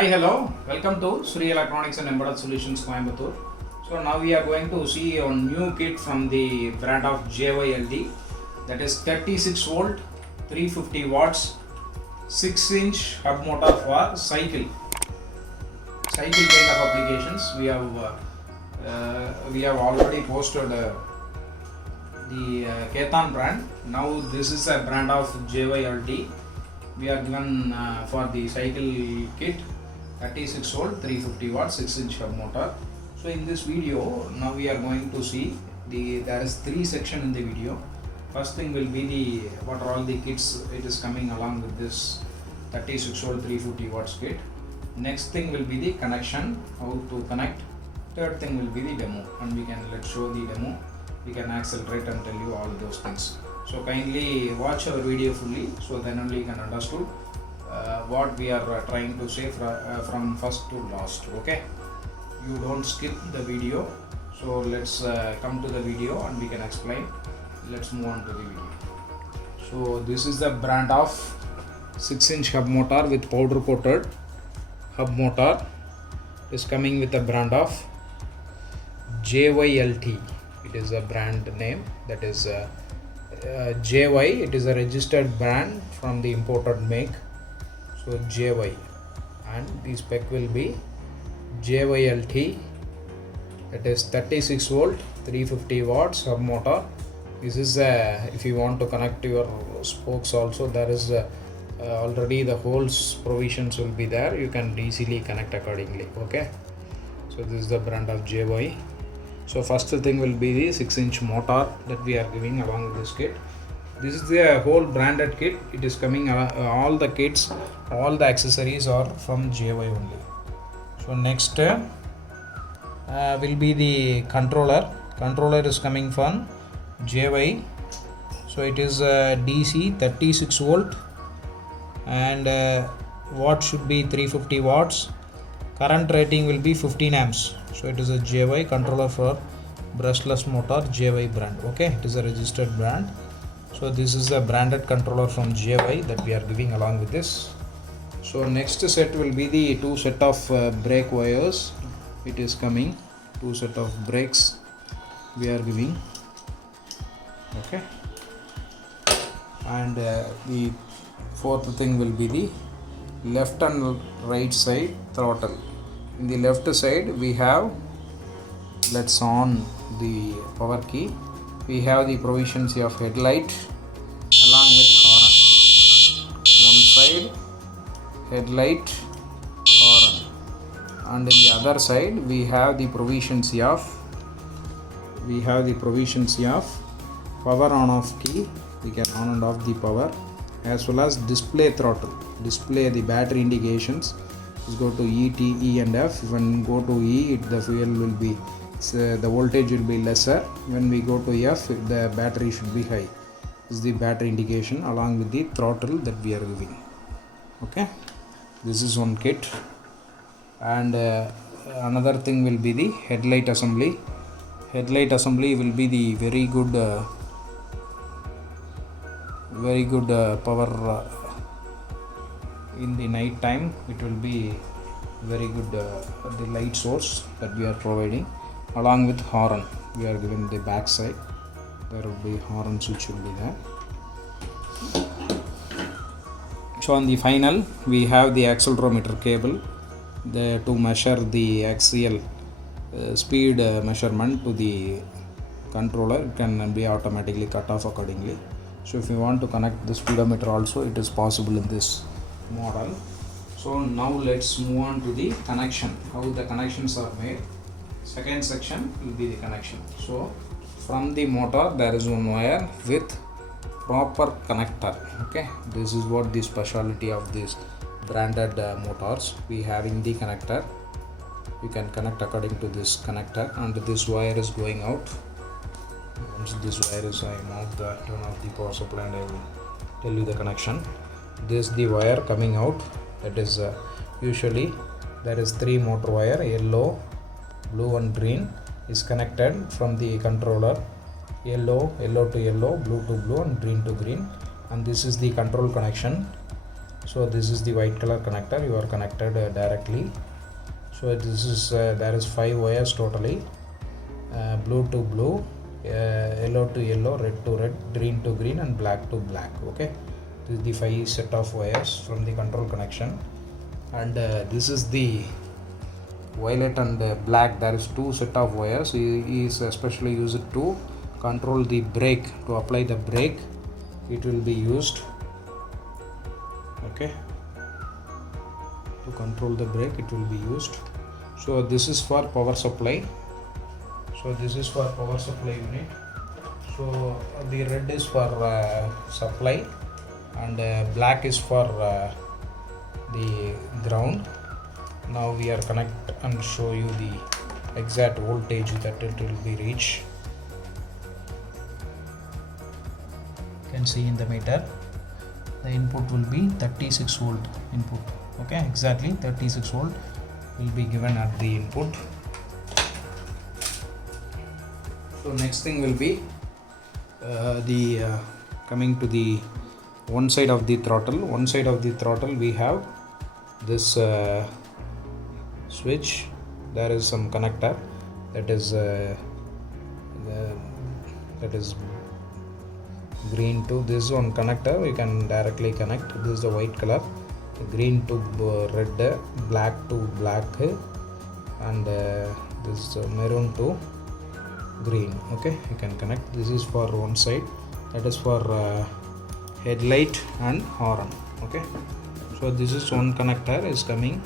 Hi, hello. Welcome to Sri Electronics and Embedded Solutions Coimbatore. So now we are going to see a new kit from the brand of JYLD, that is 36 volt, 350 watts, 6-inch hub motor for cycle kind of applications. We have already posted the Ketan brand. Now this is a brand of JYLD. We are given for the cycle kit 36 volt, 350 watt, 6-inch hub motor. So in this video, now we are going to see there is 3 sections in the video. First thing will be what are all the kits it is coming along with this 36 volt 350 watts kit. Next thing will be the connection, how to connect. Third thing will be the demo, and let's show the demo. We can accelerate and tell you all those things. So kindly watch our video fully, so then only you can understand what we are trying to say from first to last. Okay, you don't skip the video. So let's come to the video and we can explain. Let's move on to the video. So this is the brand of 6-inch hub motor with powder coated hub motor. Is coming with the brand of JYLT. It is a brand name, that is JY. It is a registered brand from the imported make. So JY, and the spec will be JYLT. It is 36 volt, 350 watts hub motor. This is if you want to connect your spokes also, there is already the holes provisions will be there. You can easily connect accordingly. Okay, so this is the brand of JY. So first thing will be the 6-inch motor that we are giving along with this kit. This is the whole branded kit. It is coming all the kits, all the accessories are from JY only. So next will be the controller. Controller is coming from JY. So it is DC 36 volt and watt should be 350 watts. Current rating will be 15 amps. So it is a JY controller for brushless motor, JY brand. Okay, it is a registered brand. So this is a branded controller from JY that we are giving along with this. So next set will be the 2 set of brake wires. It is coming 2 set of brakes we are giving. Okay, and the fourth thing will be the left and right side throttle. In the left side we have, let's on the power key, we have the provisions of headlight along with horn. One side headlight, horn, and in the other side we have the provisions of power on off key. We can on and off the power, as well as display throttle, display the battery indications. Let's go to E, T, E and F. When go to E, the fuel will be the voltage will be lesser. When we go to F, the battery should be high. This is the battery indication along with the throttle that we are giving. Okay, this is one kit. And another thing will be the headlight assembly. Headlight assembly will be the very good power in the night time. It will be very good the light source that we are providing. Along with horn, we are given the back side. There will be horn switch will be there. So on the final, we have the accelerometer cable to measure the axial speed measurement to the controller. It can be automatically cut off accordingly. So if you want to connect the speedometer also, it is possible in this model. So now let's move on to the connection, how the connections are made. Second section will be the connection. So from the motor there is one wire with proper connector. Okay, this is what the specialty of these branded motors. We having the connector. You can connect according to this connector, and this wire is going out. Once this wire is, I turn off the power supply and I will tell you the connection. This is the wire coming out. That is usually there is 3 motor wire, yellow, blue and green is connected from the controller. Yellow to yellow, blue to blue and green to green, and this is the control connection. So this is the white color connector, you are connected directly. So this is there is 5 wires totally, blue to blue, yellow to yellow, red to red, green to green, and black to black. Okay, this is the 5 set of wires from the control connection. And this is the violet and black. There is 2 set of wires. He is especially used to control the brake, to apply the brake it will be used. Okay, to control the brake it will be used. So this is for power supply. So this is for power supply unit. So the red is for supply, and black is for the ground. Now we are connect and show you the exact voltage that it will be reach. You can see in the meter the input will be 36 volt input. Okay, exactly 36 volt will be given at the input. So next thing will be coming to the one side of the throttle. One side of the throttle we have this switch. There is some connector that is green to this one connector. We can directly connect. This is the white color, green to red, black to black, and this maroon to green. Okay, you can connect. This is for one side, that is for headlight and horn. Okay, so this is one connector is coming.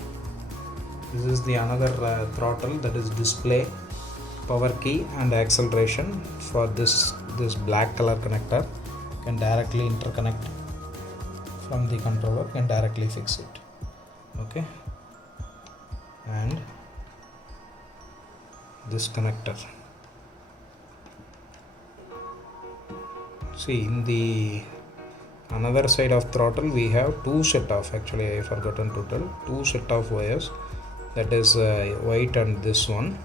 This is the another throttle, that is display, power key, and acceleration. For this black color connector can directly interconnect from the controller, can directly fix it. Okay, and this connector. See, in the another side of throttle we have 2 set of, actually I forgotten to tell, 2 set of wires, that is white and this one.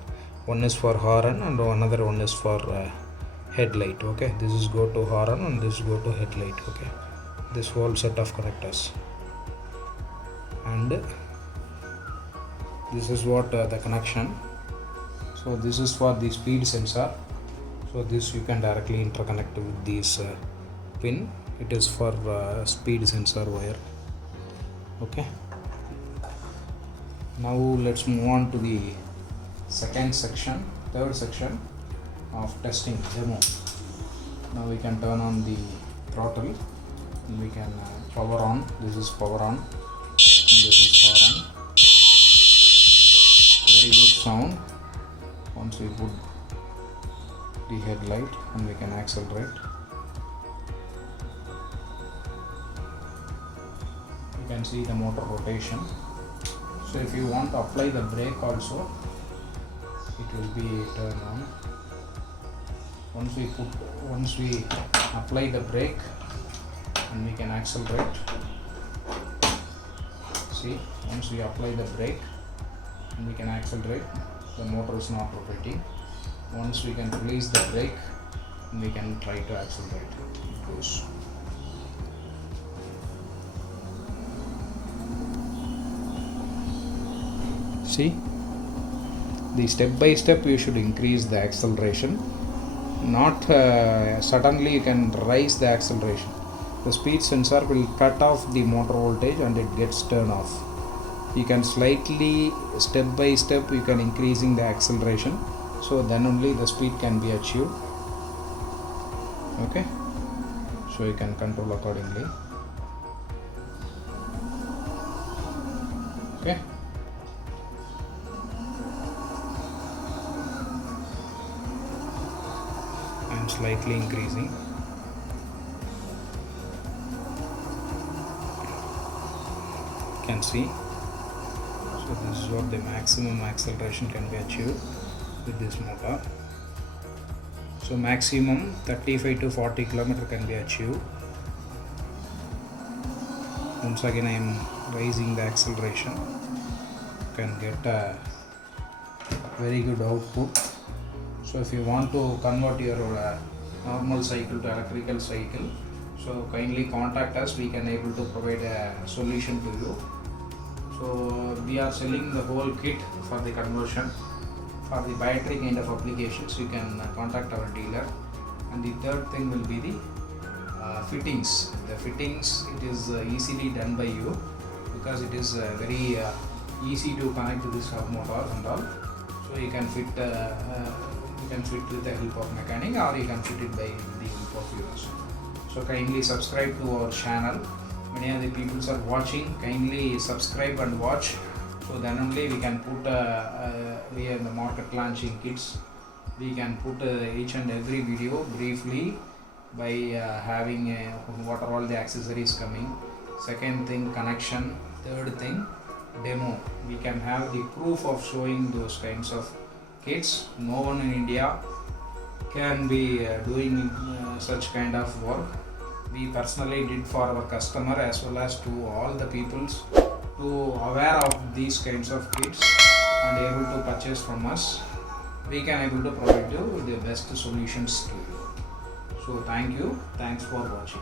One is for horn and another one is for headlight. Okay, this is go to horn and this go to headlight. Okay, this whole set of connectors, and this is what the connection. So this is for the speed sensor. So this you can directly interconnect with this pin. It is for speed sensor wire. Okay, now let's move on to the third section of testing demo. Now we can turn on the throttle and we can power on. This is power on, and this is power on. Very good sound once we put the headlight, and we can accelerate. You can see the motor rotation. So if you want to apply the brake also, it will be turned on. Once we apply the brake, and we can accelerate. See, once we apply the brake and we can accelerate, the motor is not rotating. Once we can release the brake, and we can try to accelerate, it goes. See, the step by step you should increase the acceleration, not suddenly you can raise the acceleration. The speed sensor will cut off the motor voltage and it gets turned off. You can slightly, step by step, you can increasing the acceleration, so then only the speed can be achieved. Okay, so you can control accordingly. Okay, I am slightly increasing. You can see. So this is what the maximum acceleration can be achieved with this motor. So maximum 35 to 40 km can be achieved. Once again I am raising the acceleration. You can get a very good output. So if you want to convert your normal cycle to electrical cycle, So kindly contact us, we can able to provide a solution to you. So we are selling the whole kit for the conversion. For the battery kind of applications, you can contact our dealer. And the third thing will be the fittings. The fittings, it is easily done by you, because it is very easy to connect to this hub motor and all. So you can fit with the help of mechanic, or you can fit it by the help of yours. So kindly subscribe to our channel. Many of the people are watching. Kindly subscribe and watch. So then only we can put we are in the market launching kits. We can put each and every video briefly by having what are all the accessories coming. Second thing, connection. Third thing, demo. We can have the proof of showing those kinds of kits. No one in India can be doing such kind of work. We personally did for our customer, as well as to all the peoples to aware of these kinds of kits and able to purchase from us. We can able to provide you the best solutions to you. So thank you. Thanks for watching.